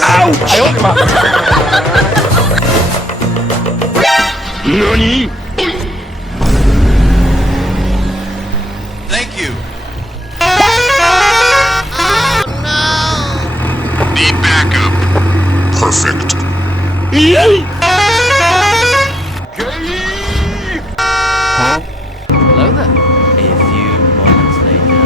哎呦我的妈！NANI? Thank you. Need backup. Perfect. Yay! Hello there. A few moments later.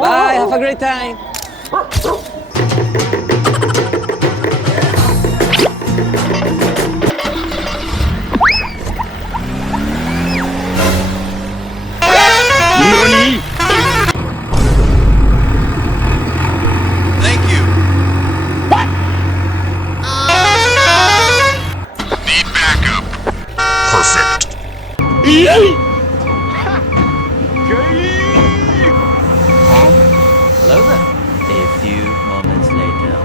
Bye, have a great time. NANI? Thank you. Need backup. Perfect. Yay! Hello there. A few moments later.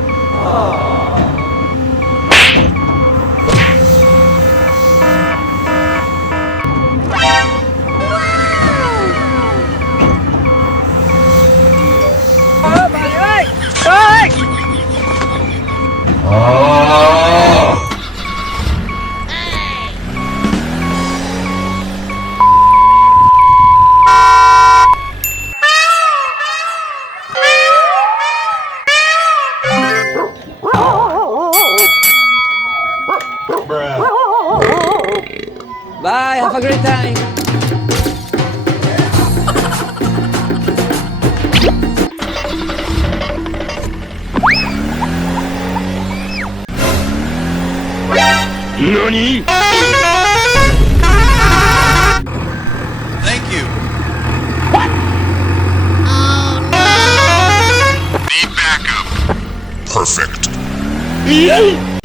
Bye, have a great time. NANI? Thank you. Need backup. Perfect. Yay!